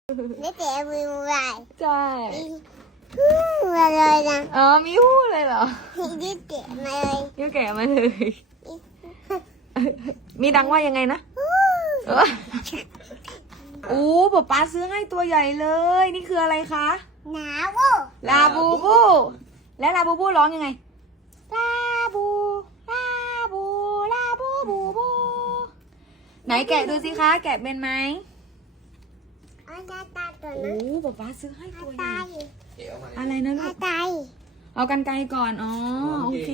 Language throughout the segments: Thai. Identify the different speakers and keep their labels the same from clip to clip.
Speaker 1: ไม่แต่วิวไร
Speaker 2: ใช่
Speaker 1: มาเลยนะ
Speaker 2: อ๋อมีหู้เลยเหรอ
Speaker 1: ยืดเตะมาเลย
Speaker 2: ยูแกะมาเลย มีดังว่ายังไงนะโอ้ป๊าป๊าซื้อให้ตัวใหญ่เลย นี่คืออะไรคะ
Speaker 1: หนาว
Speaker 2: ลาบูบู และลาบูบูร้องยังไง ลาบู ลาบู ลาบูบูบู ไหนแกะดูสิคะ แกะเป็นไหม
Speaker 1: เอาตาตาตัว
Speaker 2: โอ้
Speaker 1: นั้น
Speaker 2: ป๊าป๊าซื้อให้ตัวใหญ่
Speaker 1: ตาย
Speaker 2: อะไรนะลู
Speaker 1: ตาก ตาย
Speaker 2: เอากันไกลก่อน อ๋อ โอเค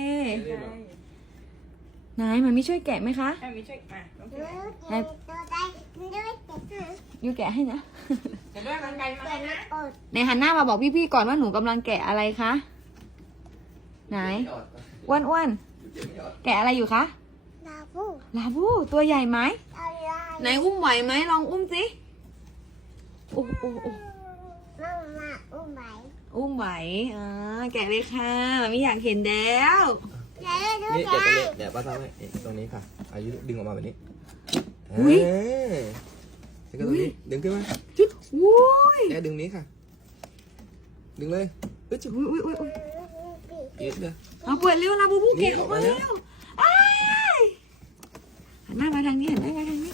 Speaker 2: ไหนมันมีช่วยแกะไหมคะ
Speaker 3: มีช่วยมา
Speaker 1: ตัวตายด้วยเตะ
Speaker 2: ยูแกะให้นะ
Speaker 3: เห็นด้วยกันไกลมาเลยนะ
Speaker 1: อด
Speaker 2: ในหันหน้ามาบอกพี่ๆก่อนว่าหนูกำลังแกะอะไรคะ ไหน อ้วนอ้วนแกะอะไรอยู่คะ
Speaker 1: ลาบู
Speaker 2: ลาบูตัวใหญ่ไหม
Speaker 1: อะไร
Speaker 2: ไหนอุ้มไหวไหมลองอุ้มสิโอ้โอ้โอ้
Speaker 1: มาอุ้มไหม
Speaker 2: อุ้มไหวอ่าแกะเลยค่ะมันไม่อยากเห็นแล้ว
Speaker 1: แล้วดู
Speaker 4: นี่
Speaker 1: กั
Speaker 4: เดี๋ยวป้าทำให้ตรงนี้ค่ะอายุดึงออกมาแบบนี้
Speaker 2: อุ้ย
Speaker 4: แล้วก็ตรงนี้ดึงขึ้นมา
Speaker 2: อุ้ย
Speaker 4: แกดึงนี้ค่ะ ดึงเลยอึ๊ดจุ๊บ
Speaker 2: อุ้ยอุ้ยอุ้ย
Speaker 4: ยืดเลย
Speaker 2: เอาเปิดเร็วลาบูบูเก่ง
Speaker 4: นี่ออก
Speaker 2: มา
Speaker 4: มาแล้
Speaker 2: เร็
Speaker 4: ว
Speaker 2: วอ้ายหันหน้ามาทางนี้หันหน้ามาทางนี้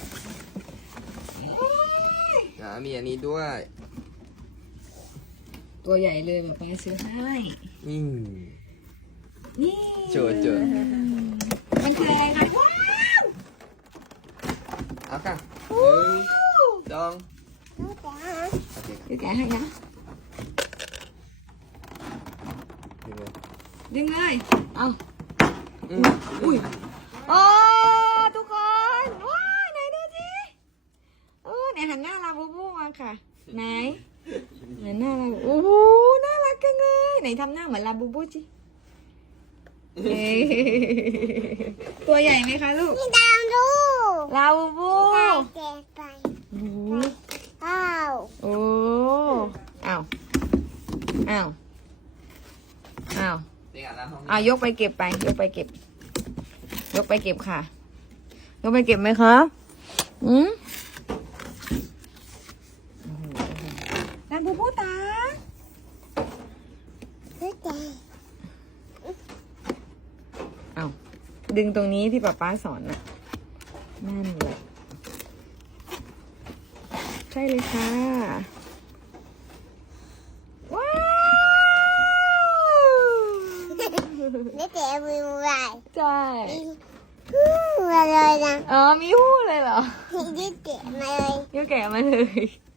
Speaker 4: มีอันนี้ด้วย
Speaker 2: ตัวใหญ่เลยแบบป้าซื้อให้
Speaker 4: นี่
Speaker 2: นี่
Speaker 4: เจอ
Speaker 2: มันคืออะไรคะว้าว
Speaker 4: เอาค่ะ1 2
Speaker 1: ดูแต่
Speaker 4: โอเค
Speaker 2: เดี๋ยวแกะให้นะ
Speaker 4: ดึงเลย
Speaker 2: ดึงเลยเอา อุ้ยโอ้ทุกคนว้าวไหนดูสิโอ้ไหนหันหน้าลาบูบูมาค่ะไหนหันหน้าลาบูโอ้โหน่ารักจังเลยไหนทำหน้าเหมือนลาบูบูจิเอ๊ะตัวใหญ่ไหมคะลูก
Speaker 1: นี่ดาวดู
Speaker 2: ลาบูบู
Speaker 1: ตายเจ็บไป
Speaker 2: โอ้โห
Speaker 1: อ้าว
Speaker 2: โอ้อ้าวอ้าวอ้าว
Speaker 4: เด็กอาบน้ำห้อง
Speaker 2: เอายกไปเก็บไปยกไปเก็บ ยกไปเก็บค่ะ ยกไปเก็บไหมคะอืมร้านบูบูตา
Speaker 1: ดูแต่
Speaker 2: เอาดึงตรงนี้ที่ป๊าป๊าสอนน่ะนั่นแหละใช่เลยค่ะว้าว
Speaker 1: ไม่แต่วิวไร
Speaker 2: ใช่
Speaker 1: มาเลยนะ
Speaker 2: อ๋อมีหู้เลยเหรอ
Speaker 1: ยืดเตะมาเลย
Speaker 2: ยูแกะมาเลย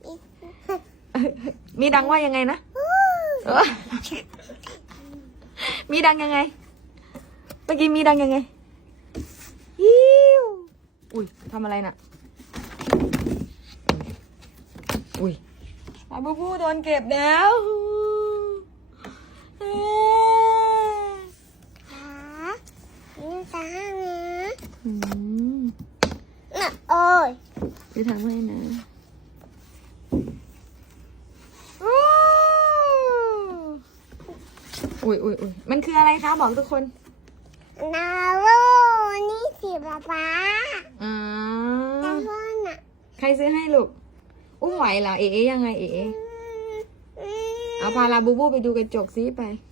Speaker 2: มีดังว่ายังไงนะเออมีดังยังไง เมื่อกี้มีดังยังไงฮิวอุ้ยทำอะไรน่ะ อุ้ยอาบูบูโดนเก็บแล้วเอ๊ะ
Speaker 1: ขานี่ตาห้างนะ
Speaker 2: อืม
Speaker 1: โอ้ย
Speaker 2: จะทำให้นะอุ้ยอุ้ยอุ้ยมันคืออะไรคะบอกทุกคน
Speaker 1: นาวูนี่สิป๊าป๊า
Speaker 2: อ๋อ
Speaker 1: แต่พ่อน่ะ
Speaker 2: ใครซื้อให้ลูก อุ้มไหวเหรอเอ๋ยังไงเอ๋เอาพาลาบูบูไปดูกระจกซิไป